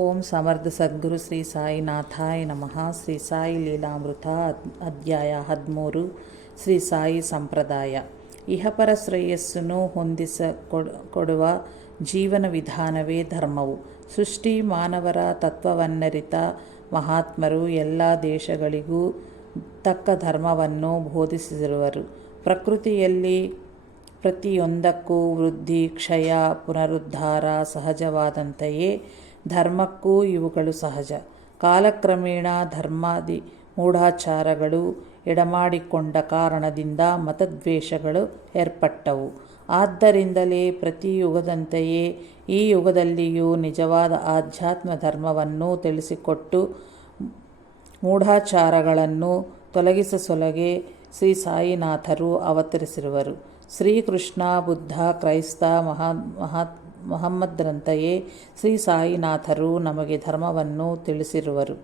ಓಂ ಸಮರ್ಥ ಸದ್ಗುರು ಶ್ರೀ ಸಾಯಿನಾಥಾಯ ನಮಃ. ಶ್ರೀ ಸಾಯಿ ಲೀಲಾಮೃತ ಅಧ್ಯಾಯ 13 ಶ್ರೀ ಸಾಯಿ ಸಂಪ್ರದಾಯ. ಇಹಪರ ಶ್ರೇಯಸ್ಸನ್ನು ಹೊಂದಿಸಿಕೊಡುವ ಜೀವನ ವಿಧಾನವೇ ಧರ್ಮವು. ಸೃಷ್ಟಿ ಮಾನವರ ತತ್ವವನ್ನರಿತ ಮಹಾತ್ಮರು ಎಲ್ಲ ದೇಶಗಳಿಗೂ ತಕ್ಕ ಧರ್ಮವನ್ನು ಬೋಧಿಸಿರುವರು. ಪ್ರಕೃತಿಯಲ್ಲಿ ಪ್ರತಿಯೊಂದಕ್ಕೂ ವೃದ್ಧಿ, ಕ್ಷಯ, ಪುನರುದ್ಧಾರ ಸಹಜವಾದಂತೆಯೇ ಧರ್ಮಕ್ಕೂ ಇವುಗಳು ಸಹಜ. ಕಾಲಕ್ರಮೇಣ ಧರ್ಮಾದಿ ಮೂಢಾಚಾರಗಳು ಎಡಮಾಡಿಕೊಂಡ ಕಾರಣದಿಂದ ಮತದ್ವೇಷಗಳು ಏರ್ಪಟ್ಟವು. ಆದ್ದರಿಂದಲೇ ಪ್ರತಿ ಯುಗದಂತೆಯೇ ಈ ಯುಗದಲ್ಲಿಯೂ ನಿಜವಾದ ಆಧ್ಯಾತ್ಮ ಧರ್ಮವನ್ನು ತಿಳಿಸಿಕೊಟ್ಟು ಮೂಢಾಚಾರಗಳನ್ನು ತೊಲಗಿಸಸೊಲಗೆ ಶ್ರೀ ಸಾಯಿನಾಥರು ಅವತರಿಸಿರುವರು. ಶ್ರೀಕೃಷ್ಣ, ಬುದ್ಧ, ಕ್ರೈಸ್ತ, ಮಹಮ್ಮದರಂತೆಯೇ ಶ್ರೀ ಸಾಯಿನಾಥರು ನಮಗೆ ಧರ್ಮವನ್ನು ತಿಳಿಸಿರುವರು.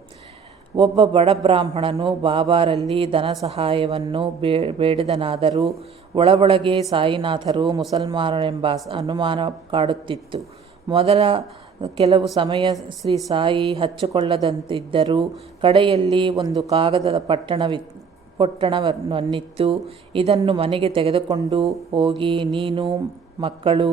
ಒಬ್ಬ ಬಡ ಬ್ರಾಹ್ಮಣನು ಬಾಬಾರಲ್ಲಿ ಧನ ಸಹಾಯವನ್ನು ಬೇಡಿದನಾದರೂ ಒಳಗೊಳಗೆ ಸಾಯಿನಾಥರು ಮುಸಲ್ಮಾನರೆಂಬ ಅನುಮಾನ ಕಾಡುತ್ತಿತ್ತು. ಮೊದಲ ಕೆಲವು ಸಮಯ ಶ್ರೀ ಸಾಯಿ ಹಚ್ಚಿಕೊಳ್ಳದಂತಿದ್ದರೂ ಕಡೆಯಲ್ಲಿ ಒಂದು ಕಾಗದದ ಪೊಟ್ಟಣವನ್ನಿತ್ತು. ಇದನ್ನು ಮನೆಗೆ ತೆಗೆದುಕೊಂಡು ಹೋಗಿ ನೀನು ಮಕ್ಕಳು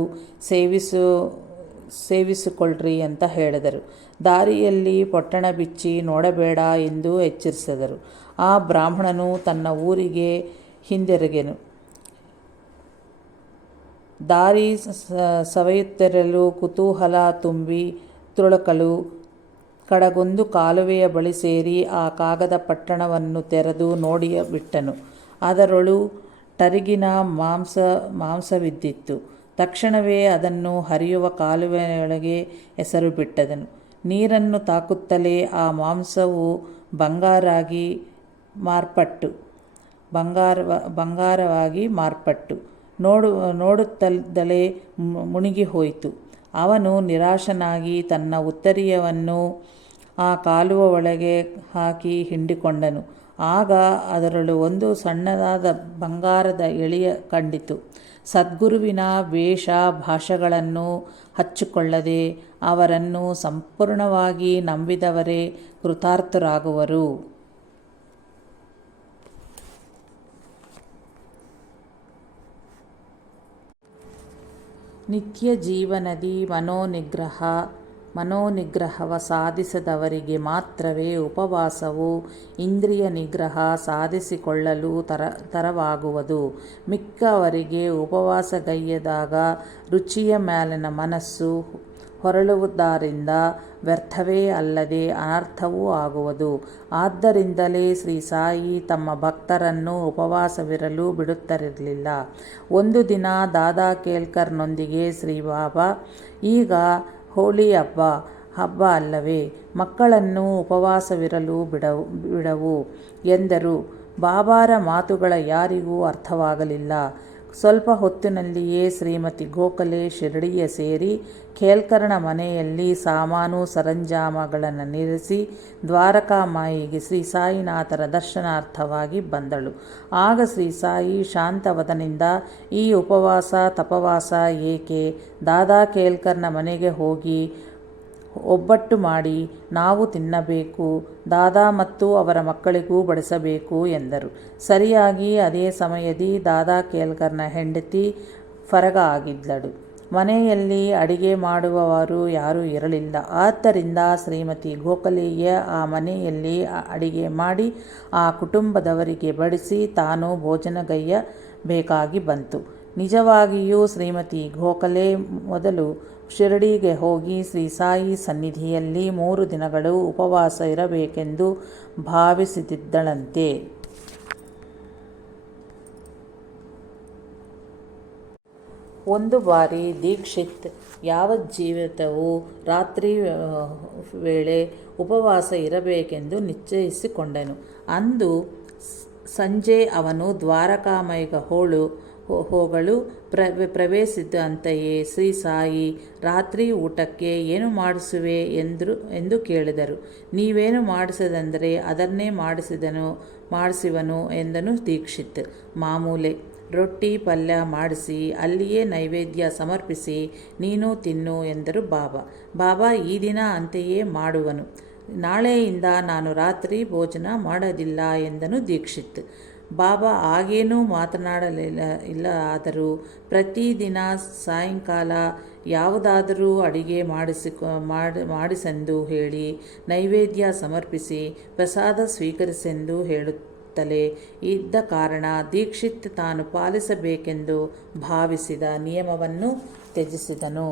ಸೇವಿಸಿಕೊಳ್ಳ್ರಿ ಅಂತ ಹೇಳಿದರು. ದಾರಿಯಲ್ಲಿ ಪೊಟ್ಟಣ ಬಿಚ್ಚಿ ನೋಡಬೇಡ ಎಂದು ಎಚ್ಚರಿಸಿದರು. ಆ ಬ್ರಾಹ್ಮಣನು ತನ್ನ ಊರಿಗೆ ಹಿಂದಿರುಗೆನು. ದಾರಿ ಸವೆಯುತ್ತಿರಲು ಕುತೂಹಲ ತುಂಬಿ ತುಳುಕಲು ಕಡಗೊಂದು ಕಾಲುವೆಯ ಬಳಿ ಸೇರಿ ಆ ಕಾಗದ ಪಟ್ಟಣವನ್ನು ತೆರೆದು ನೋಡಿಬಿಟ್ಟನು. ಅದರೊಳು ಟರಿಗಿನ ಮಾಂಸವಿದ್ದಿತ್ತು. ತಕ್ಷಣವೇ ಅದನ್ನು ಹರಿಯುವ ಕಾಲುವೆಯೊಳಗೆ ಎಸರು ಬಿಟ್ಟದನು. ನೀರನ್ನು ತಾಕುತ್ತಲೇ ಆ ಮಾಂಸವು ಬಂಗಾರವಾಗಿ ಮಾರ್ಪಟ್ಟು ನೋಡುತ್ತಲೇ ಮುಳುಗಿ ಹೋಯಿತು. ಅವನು ನಿರಾಶನಾಗಿ ತನ್ನ ಉತ್ತರೀಯವನ್ನು ಆ ಕಾಲುವೆ ಒಳಗೆ ಹಾಕಿ ಹಿಂಡಿಕೊಂಡನು. ಆಗ ಅದರೊಳು ಒಂದು ಸಣ್ಣದಾದ ಬಂಗಾರದ ಎಳೆಯ ಕಂಡಿತು. ಸದ್ಗುರುವಿನ ವೇಷ ಭಾಷೆಗಳನ್ನು ಹಚ್ಚಿಕೊಳ್ಳದೆ ಅವರನ್ನು ಸಂಪೂರ್ಣವಾಗಿ ನಂಬಿದವರೇ ಕೃತಾರ್ಥರಾಗುವರು. ನಿತ್ಯ ಜೀವನದಿ ಮನೋನಿಗ್ರಹವ ಸಾಧಿಸದವರಿಗೆ ಮಾತ್ರವೇ ಉಪವಾಸವು ಇಂದ್ರಿಯ ನಿಗ್ರಹ ಸಾಧಿಸಿಕೊಳ್ಳಲು ತರವಾಗುವುದು. ಮಿಕ್ಕವರಿಗೆ ಉಪವಾಸಗೈಯ್ದಾಗ ರುಚಿಯ ಮೇಲಿನ ಮನಸ್ಸು ಹೊರಳುವುದರಿಂದ ವ್ಯರ್ಥವೇ ಅಲ್ಲದೆ ಅನರ್ಥವೂ ಆಗುವುದು. ಆದ್ದರಿಂದಲೇ ಶ್ರೀ ಸಾಯಿ ತಮ್ಮ ಭಕ್ತರನ್ನು ಉಪವಾಸವಿರಲು ಬಿಡುತ್ತಿರಲಿಲ್ಲ. ಒಂದು ದಿನ ದಾದಾ ಕೇಲ್ಕರ್ನೊಂದಿಗೆ ಶ್ರೀ ಬಾಬಾ, ಈಗ ಹೋಳಿ ಹಬ್ಬ ಅಲ್ಲವೇ, ಮಕ್ಕಳನ್ನು ಉಪವಾಸವಿರಲು ಬಿಡವು ಎಂದರು. ಬಾಬಾರ ಮಾತುಗಳ ಯಾರಿಗೂ ಅರ್ಥವಾಗಲಿಲ್ಲ. ಸ್ವಲ್ಪ ಹೊತ್ತಿನಲ್ಲಿಯೇ ಶ್ರೀಮತಿ ಗೋಖಲೆ ಶಿರಡಿಯ ಸೇರಿ ಕೇಲ್ಕರ್ನ ಮನೆಯಲ್ಲಿ ಸಾಮಾನು ಸರಂಜಾಮಗಳನ್ನಿರಿಸಿ ದ್ವಾರಕಾಮಾಯಿಗೆ ಶ್ರೀ ಸಾಯಿನಾಥರ ದರ್ಶನಾರ್ಥವಾಗಿ ಬಂದಳು. ಆಗ ಶ್ರೀ ಸಾಯಿ ಶಾಂತವದನಿಂದ, ಈ ಉಪವಾಸ ತಪವಾಸ ಏಕೆ? ದಾದಾ ಕೇಲ್ಕರ್ನ ಮನೆಗೆ ಹೋಗಿ ಒಬ್ಬಟ್ಟು ಮಾಡಿ ನಾವು ತಿನ್ನಬೇಕು, ದಾದಾ ಮತ್ತು ಅವರ ಮಕ್ಕಳಿಗೂ ಬಡಿಸಬೇಕು ಎಂದರು. ಸರಿಯಾಗಿ ಅದೇ ಸಮಯದಲ್ಲಿ ದಾದಾ ಕೇಲ್ಕರ್ನ ಹೆಂಡತಿ ಫರಗ ಆಗಿದ್ದಳು. ಮನೆಯಲ್ಲಿ ಅಡಿಗೆ ಮಾಡುವವರು ಯಾರೂ ಇರಲಿಲ್ಲ. ಆದ್ದರಿಂದ ಶ್ರೀಮತಿ ಗೋಖಲೆಯೇ ಆ ಮನೆಯಲ್ಲಿ ಅಡಿಗೆ ಮಾಡಿ ಆ ಕುಟುಂಬದವರಿಗೆ ಬಡಿಸಿ ತಾನು ಭೋಜನಗೈಯಬೇಕಾಗಿ ಬಂತು. ನಿಜವಾಗಿಯೂ ಶ್ರೀಮತಿ ಗೋಖಲೆ ಮೊದಲು ಶಿರಡಿಗೆ ಹೋಗಿ ಶ್ರೀ ಸಾಯಿ ಸನ್ನಿಧಿಯಲ್ಲಿ 3 ದಿನಗಳು ಉಪವಾಸ ಇರಬೇಕೆಂದು ಭಾವಿಸಿದ್ದಳಂತೆ. ಒಂದು ಬಾರಿ ದೀಕ್ಷಿತ್ ಯಾವಜ್ಜೀವಿತವೂ ರಾತ್ರಿ ವೇಳೆ ಉಪವಾಸ ಇರಬೇಕೆಂದು ನಿಶ್ಚಯಿಸಿಕೊಂಡನು. ಅಂದು ಸಂಜೆ ಅವನು ದ್ವಾರಕಾಮಾಯಿಗೆ ಹೋಗಲು ಪ್ರವೇಶಿಸಿದಂತೆಯೇ ಶ್ರೀ ಸಾಯಿ, ರಾತ್ರಿ ಊಟಕ್ಕೆ ಏನು ಮಾಡಿಸುವೆ ಎಂದು ಕೇಳಿದರು. ನೀವೇನು ಮಾಡಿಸದೆಂದರೆ ಅದನ್ನೇ ಮಾಡಿಸುವನು ಎಂದನು ದೀಕ್ಷಿತ್. ಮಾಮೂಲೆ, ರೊಟ್ಟಿ ಪಲ್ಯ ಮಾಡಿಸಿ ಅಲ್ಲಿಯೇ ನೈವೇದ್ಯ ಸಮರ್ಪಿಸಿ ನೀನು ತಿನ್ನು ಎಂದರು ಬಾಬಾ. ಬಾಬಾ ಈ ದಿನ ಅಂತೆಯೇ ಮಾಡುವನು. ನಾಳೆಯಿಂದ ನಾನು ರಾತ್ರಿ ಭೋಜನ ಮಾಡೋದಿಲ್ಲ ಎಂದನು ದೀಕ್ಷಿತ್. ಬಾಬಾ ಆಗೇನೂ ಇಲ್ಲ. ಆದರೂ ಪ್ರತಿದಿನ ಸಾಯಂಕಾಲ ಯಾವುದಾದರೂ ಅಡಿಗೆ ಮಾಡಿಸೆಂದು ಹೇಳಿ ನೈವೇದ್ಯ ಸಮರ್ಪಿಸಿ ಪ್ರಸಾದ ಸ್ವೀಕರಿಸೆಂದು ಹೇಳುತ್ತಲೇ ಇದ್ದ ಕಾರಣ ದೀಕ್ಷಿತ್ ತಾನು ಪಾಲಿಸಬೇಕೆಂದು ಭಾವಿಸಿದ ನಿಯಮವನ್ನು ತ್ಯಜಿಸಿದನು.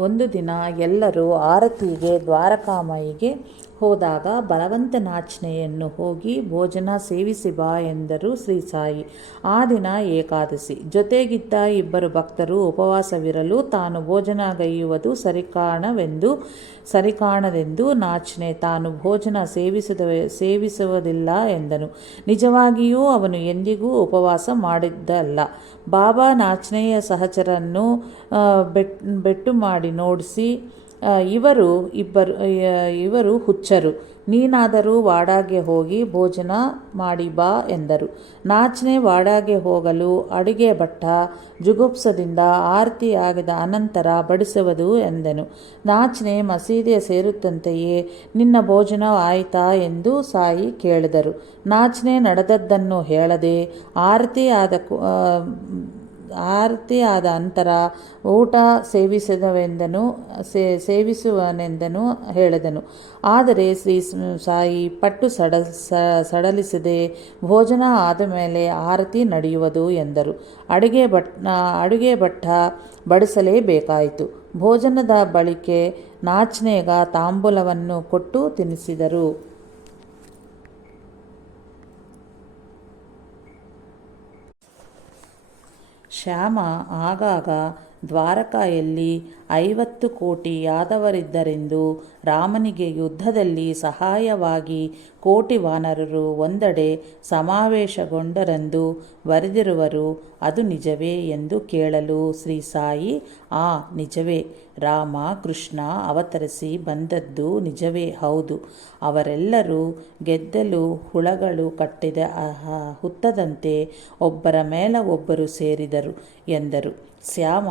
ಒಂದು ದಿನ ಎಲ್ಲರೂ ಆರತಿಗೆ ದ್ವಾರಕಾಮಾಯಿಗೆ ಹೋದಾಗ ಬಲವಂತನಾಜ್ಞೆಯನ್ನು ಹೋಗಿ ಭೋಜನ ಸೇವಿಸಿ ಬಾ ಎಂದರು ಶ್ರೀ ಸಾಯಿ. ಆ ದಿನ ಏಕಾದಶಿ. ಜೊತೆಗಿದ್ದ ಇಬ್ಬರು ಭಕ್ತರು ಉಪವಾಸವಿರಲು ತಾನು ಭೋಜನಗೈಯುವುದು ಸರಿಕಾಣದೆಂದು ನಾಚ್ನೆ ತಾನು ಭೋಜನ ಸೇವಿಸುವುದಿಲ್ಲ ಎಂದನು. ನಿಜವಾಗಿಯೂ ಅವನು ಎಂದಿಗೂ ಉಪವಾಸ ಮಾಡಿದ್ದಲ್ಲ. ಬಾಬಾ ನಾಚ್ನೆಯ ಸಹಚರನ್ನು ಬೆಟ್ಟು ಮಾಡಿ ನೋಡಿಸಿ, ಇವರು ಹುಚ್ಚರು, ನೀನಾದರೂ ವಾಡಾಗೆ ಹೋಗಿ ಭೋಜನ ಮಾಡಿ ಬಾ ಎಂದರು. ನಾಚ್ನೆ ವಾಡಾಗೆ ಹೋಗಲು ಅಡುಗೆ ಭಟ್ಟ ಜುಗುಪ್ಸದಿಂದ ಆರತಿ ಆಗಿದ ಅನಂತರ ಬಡಿಸುವುದು ಎಂದನು. ನಾಚ್ನೆ ಮಸೀದಿಯ ಸೇರುತ್ತಂತೆಯೇ ನಿನ್ನ ಭೋಜನ ಆಯಿತಾ ಎಂದು ಸಾಯಿ ಕೇಳಿದರು. ನಾಚ್ನೆ ನಡೆದದ್ದನ್ನು ಹೇಳದೆ ಆರತಿ ಆದ ನಂತರ ಊಟ ಸೇವಿಸುವನೆಂದನು ಹೇಳಿದನು. ಆದರೆ ಶ್ರೀ ಸಾಯಿ ಪಟ್ಟು ಸಡಲಿಸದೆ ಭೋಜನ ಆದ ಮೇಲೆ ಆರತಿ ನಡೆಯುವುದು ಎಂದರು. ಅಡುಗೆ ಭಟ್ಟ ಬಡಿಸಲೇಬೇಕಾಯಿತು. ಭೋಜನದ ಬಳಿಕೆ ನಾಚ್ನೆಗ ತಾಂಬೂಲವನ್ನು ಕೊಟ್ಟು ತಿನ್ನಿಸಿದರು. ಶ್ಯಾಮ ಆಗಾಗ ದ್ವಾರಕೆಯಲ್ಲಿ 50 ಕೋಟಿ ಯಾದವರಿದ್ದರೆಂದು ರಾಮನಿಗೆ ಯುದ್ಧದಲ್ಲಿ ಸಹಾಯವಾಗಿ ಕೋಟಿ ವಾನರರು ಒಂದೆಡೆ ಸಮಾವೇಶಗೊಂಡರೆಂದು ಬರೆದಿರುವರು. ಅದು ನಿಜವೇ ಎಂದು ಕೇಳಲು ಶ್ರೀ ಸಾಯಿ, ನಿಜವೇ. ರಾಮ ಕೃಷ್ಣ ಅವತರಿಸಿ ಬಂದದ್ದು ನಿಜವೇ ಹೌದು. ಅವರೆಲ್ಲರೂ ಗೆದ್ದಲು ಹುಳಗಳು ಕಟ್ಟಿದ ಹುತ್ತದಂತೆ ಒಬ್ಬರ ಮೇಲೆ ಒಬ್ಬರು ಸೇರಿದರು ಎಂದರು. ಶ್ಯಾಮ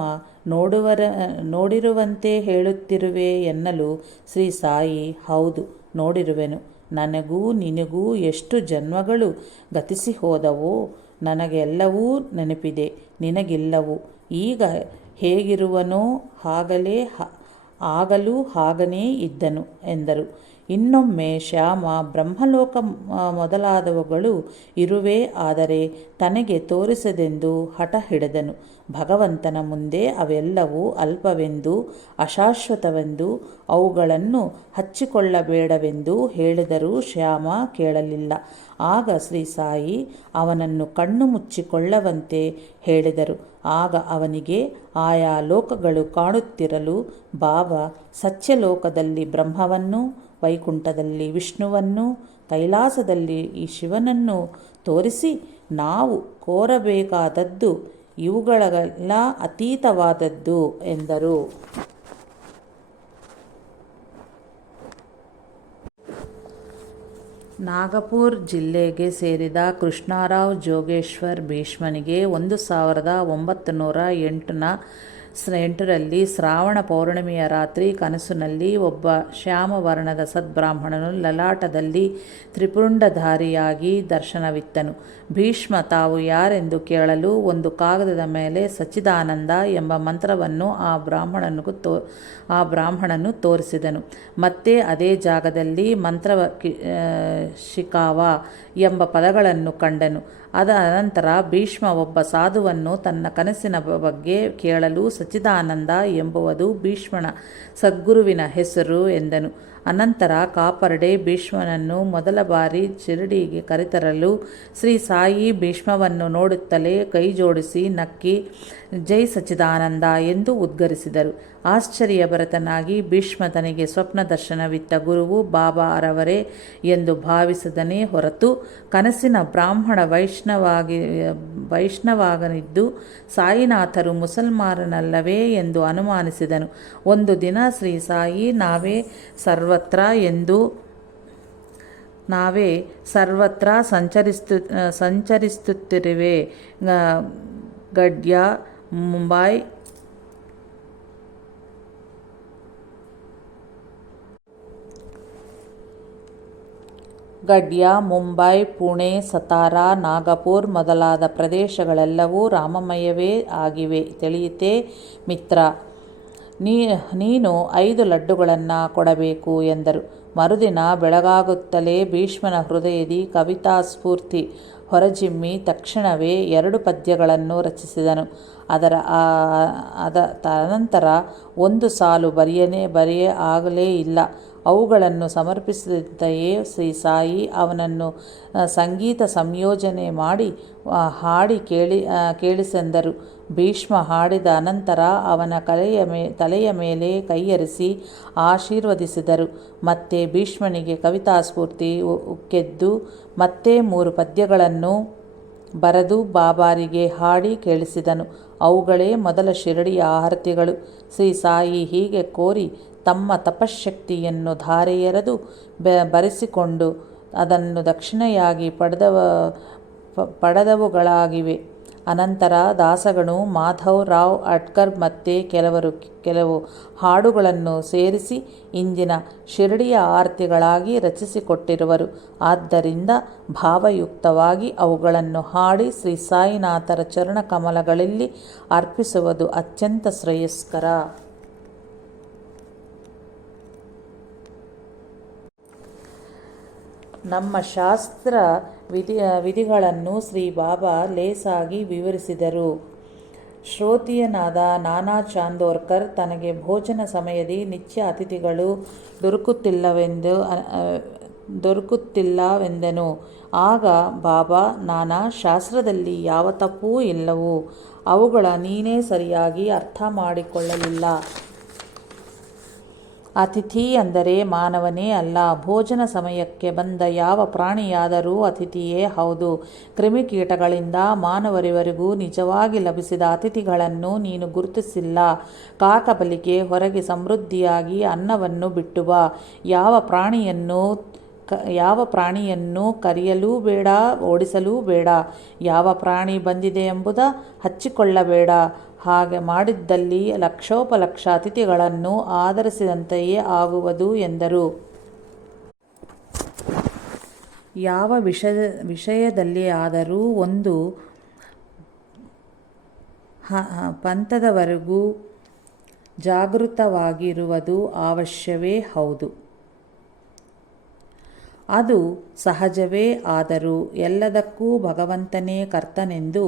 ನೋಡಿರುವಂತೆ ಹೇಳುತ್ತಿರುವೆ ಎನ್ನಲು ಶ್ರೀ ಸಾಯಿ, ಹೌದು ನೋಡಿರುವೆನು. ನನಗೂ ನಿನಗೂ ಎಷ್ಟು ಜನ್ಮಗಳು ಗತಿಸಿ ಹೋದವೋ ನನಗೆಲ್ಲವೂ ನೆನಪಿದೆ, ನಿನಗಿಲ್ಲವು. ಈಗ ಹೇಗಿರುವನೋ ಆಗಲೂ ಹಾಗನೇ ಇದ್ದನು ಎಂದರು. ಇನ್ನೊಮ್ಮೆ ಶ್ಯಾಮ ಬ್ರಹ್ಮಲೋಕ ಮೊದಲಾದವುಗಳು ಇರುವೆ, ಆದರೆ ತನಗೆ ತೋರಿಸದೆಂದು ಹಠ ಹಿಡಿದನು. ಭಗವಂತನ ಮುಂದೆ ಅವೆಲ್ಲವೂ ಅಲ್ಪವೆಂದು ಅಶಾಶ್ವತವೆಂದು ಅವುಗಳನ್ನು ಹಚ್ಚಿಕೊಳ್ಳಬೇಡವೆಂದು ಹೇಳಿದರೂ ಶ್ಯಾಮ ಕೇಳಲಿಲ್ಲ. ಆಗ ಶ್ರೀ ಸಾಯಿ ಅವನನ್ನು ಕಣ್ಣು ಮುಚ್ಚಿಕೊಳ್ಳುವಂತೆ ಹೇಳಿದರು. ಆಗ ಅವನಿಗೆ ಆಯಾ ಲೋಕಗಳು ಕಾಣುತ್ತಿರಲು ಬಾಬಾ ಸತ್ಯಲೋಕದಲ್ಲಿ ಬ್ರಹ್ಮವನ್ನು, ವೈಕುಂಠದಲ್ಲಿ ವಿಷ್ಣುವನ್ನು, ಕೈಲಾಸದಲ್ಲಿ ಈ ಶಿವನನ್ನು ತೋರಿಸಿ, ನಾವು ಕೋರಬೇಕಾದದ್ದು ಇವುಗಳಿಗೆಲ್ಲ ಅತೀತವಾದದ್ದು ಎಂದರು. ನಾಗಪುರ ಜಿಲ್ಲೆಗೆ ಸೇರಿದ ಕೃಷ್ಣರಾವ್ ಜೋಗೇಶ್ವರ್ ಭೀಷ್ಮನಿಗೆ 1908ರಲ್ಲಿ ಶ್ರಾವಣ ಪೌರ್ಣಿಮೆಯ ರಾತ್ರಿ ಕನಸಿನಲ್ಲಿ ಒಬ್ಬ ಶ್ಯಾಮವರ್ಣದ ಸದ್ಬ್ರಾಹ್ಮಣನು ಲಲಾಟದಲ್ಲಿ ತ್ರಿಪುಂಡಧಾರಿಯಾಗಿ ದರ್ಶನವಿತ್ತನು. ಭೀಷ್ಮ ತಾವು ಯಾರೆಂದು ಕೇಳಲು ಒಂದು ಕಾಗದದ ಮೇಲೆ ಸಚ್ಚಿದಾನಂದ ಎಂಬ ಮಂತ್ರವನ್ನು ಆ ಬ್ರಾಹ್ಮಣನು ತೋರಿಸಿದನು. ಮತ್ತೆ ಅದೇ ಜಾಗದಲ್ಲಿ ಶಿಕಾವ ಎಂಬ ಪದಗಳನ್ನು ಕಂಡನು. ಅದ ಅನಂತರ ಭೀಷ್ಮ ಒಬ್ಬ ಸಾಧುವನ್ನು ತನ್ನ ಕನಸಿನ ಬಗ್ಗೆ ಕೇಳಲು ಸಚ್ಚಿದಾನಂದ ಎಂಬುವುದು ಭೀಷ್ಮನ ಸದ್ಗುರುವಿನ ಹೆಸರು ಎಂದನು. ಅನಂತರ ಕಾಪರ್ಡೆ ಭೀಷ್ಮನನ್ನು ಮೊದಲ ಬಾರಿ ಶಿರಡಿಗೆ ಕರೆತರಲು ಶ್ರೀ ಸಾಯಿ ಭೀಷ್ಮವನ್ನು ನೋಡುತ್ತಲೇ ಕೈಜೋಡಿಸಿ ನಕ್ಕಿ ಜೈ ಸಚ್ಚಿದಾನಂದ ಎಂದು ಉದ್ಗರಿಸಿದರು. ಆಶ್ಚರ್ಯಭರಿತನಾಗಿ ಭೀಷ್ಮ ತನಗೆ ಸ್ವಪ್ನ ದರ್ಶನವಿತ್ತ ಗುರುವು ಬಾಬಾರವರೇ ಎಂದು ಭಾವಿಸಿದನೇ ಹೊರತು ಕನಸಿನ ಬ್ರಾಹ್ಮಣ ವೈಷ್ಣವಾಗನಿದ್ದು ಸಾಯಿನಾಥರು ಮುಸಲ್ಮಾನರಲ್ಲವೇ ಎಂದು ಅನುಮಾನಿಸಿದನು. ಒಂದು ದಿನ ಶ್ರೀ ಸಾಯಿ ನಾವೇ ಸರ್ವತ್ರ ಎಂದು ನಾವೇ ಸರ್ವತ್ರ ಸಂಚರಿಸುತ್ತಿರುವೆ. ಗಡ್ಯ ಮುಂಬೈ ಪುಣೆ, ಸತಾರಾ, ನಾಗಪುರ್ ಮೊದಲಾದ ಪ್ರದೇಶಗಳೆಲ್ಲವೂ ರಾಮಮಯವೇ ಆಗಿವೆ ತಿಳಿಯಿತೆ ಮಿತ್ರ. ನೀನು 5 ಲಡ್ಡುಗಳನ್ನು ಕೊಡಬೇಕು ಎಂದರು. ಮರುದಿನ ಬೆಳಗಾಗುತ್ತಲೇ ಭೀಷ್ಮನ ಹೃದಯದಿ ಕವಿತಾ ಸ್ಫೂರ್ತಿ ಹೊರಚಿಮ್ಮಿ ತಕ್ಷಣವೇ 2 ಪದ್ಯಗಳನ್ನು ರಚಿಸಿದನು. ತದನಂತರ ಒಂದು ಸಾಲು ಬರೆಯ ಆಗಲೇ ಇಲ್ಲ. ಅವುಗಳನ್ನು ಸಮರ್ಪಿಸಿದಂತೆಯೇ ಶ್ರೀ ಸಾಯಿ ಅವನನ್ನು ಸಂಗೀತ ಸಂಯೋಜನೆ ಮಾಡಿ ಹಾಡಿ ಕೇಳಿಸೆಂದರು. ಭೀಷ್ಮ ಹಾಡಿದ ಅನಂತರ ಅವನ ತಲೆಯ ಮೇಲೆ ಕೈಯರಿಸಿ ಆಶೀರ್ವದಿಸಿದರು. ಮತ್ತೆ ಭೀಷ್ಮನಿಗೆ ಕವಿತಾಸ್ಫೂರ್ತಿ ಉಕ್ಕೆದ್ದು ಮತ್ತೆ 3 ಪದ್ಯಗಳನ್ನು ಬರೆದು ಬಾಬಾರಿಗೆ ಹಾಡಿ ಕೇಳಿಸಿದನು. ಅವುಗಳೇ ಮೊದಲ ಶಿರಡಿಯ ಆರತಿಗಳು. ಶ್ರೀ ಸಾಯಿ ಹೀಗೆ ಕೋರಿ ತಮ್ಮ ತಪಶ್ಶಕ್ತಿಯನ್ನು ಧಾರೆಯೆರೆದು ಬರೆಸಿಕೊಂಡು ಅದನ್ನು ದಕ್ಷಿಣೆಯಾಗಿ ಪಡೆದವುಗಳಾಗಿವೆ. ಅನಂತರ ದಾಸಗಣು ಮಾಧವ್ ರಾವ್ ಅಡ್ಕರ್ ಮತ್ತೆ ಕೆಲವು ಹಾಡುಗಳನ್ನು ಸೇರಿಸಿ ಇಂದಿನ ಶಿರಡಿಯ ಆರತಿಗಳಾಗಿ ರಚಿಸಿಕೊಟ್ಟಿರುವರು. ಆದ್ದರಿಂದ ಭಾವಯುಕ್ತವಾಗಿ ಅವುಗಳನ್ನು ಹಾಡಿ ಶ್ರೀ ಸಾಯಿನಾಥರ ಚರಣಕಮಲಗಳಲ್ಲಿ ಅರ್ಪಿಸುವುದು ಅತ್ಯಂತ ಶ್ರೇಯಸ್ಕರ. ನಮ್ಮ ಶಾಸ್ತ್ರ ವಿಧಿಗಳನ್ನು ಶ್ರೀ ಬಾಬಾ ಲೇಸಾಗಿ ವಿವರಿಸಿದರು. ಶ್ರೋತ್ರಿಯನಾದ ನಾನಾ ಚಾಂದೋರ್ಕರ್ ತನಗೆ ಭೋಜನ ಸಮಯದಿ ನಿತ್ಯ ಅತಿಥಿಗಳು ದೊರಕುತ್ತಿಲ್ಲವೆಂದನು. ಆಗ ಬಾಬಾ, ನಾನಾ, ಶಾಸ್ತ್ರದಲ್ಲಿ ಯಾವ ತಪ್ಪೂ ಇಲ್ಲವು. ಅವುಗಳ ನೀನೇ ಸರಿಯಾಗಿ ಅರ್ಥ ಮಾಡಿಕೊಳ್ಳಲಿಲ್ಲ. ಅತಿಥಿ ಅಂದರೆ ಮಾನವನೇ ಅಲ್ಲ. ಭೋಜನ ಸಮಯಕ್ಕೆ ಬಂದ ಯಾವ ಪ್ರಾಣಿಯಾದರೂ ಅತಿಥಿಯೇ ಹೌದು. ಕ್ರಿಮಿಕೀಟಗಳಿಂದ ಮಾನವರಿವರೆಗೂ ನಿಜವಾಗಿ ಲಭಿಸಿದ ಅತಿಥಿಗಳನ್ನು ನೀನು ಗುರುತಿಸಿಲ್ಲ. ಕಾಕಬಲಿಗೆ ಹೊರಗೆ ಸಮೃದ್ಧಿಯಾಗಿ ಅನ್ನವನ್ನು ಬಿಟ್ಟು ಬಾ. ಯಾವ ಪ್ರಾಣಿಯನ್ನು ಕರೆಯಲೂ ಬೇಡ, ಓಡಿಸಲೂ ಬೇಡ. ಯಾವ ಪ್ರಾಣಿ ಬಂದಿದೆ ಎಂಬುದ ಹಚ್ಚಿಕೊಳ್ಳಬೇಡ. ಹಾಗೆ ಮಾಡಿದ್ದಲ್ಲಿ ಲಕ್ಷೋಪಲಕ್ಷ ಅತಿಥಿಗಳನ್ನು ಆಧರಿಸಿದಂತೆಯೇ ಆಗುವುದು ಎಂದರು. ಯಾವ ವಿಷಯದಲ್ಲಿ ಆದರೂ ಒಂದು ಪಂಥದವರೆಗೂ ಜಾಗೃತವಾಗಿರುವುದು ಅವಶ್ಯವೇ ಹೌದು. ಅದು ಸಹಜವೇ. ಆದರೂ ಎಲ್ಲದಕ್ಕೂ ಭಗವಂತನೇ ಕರ್ತನೆಂದು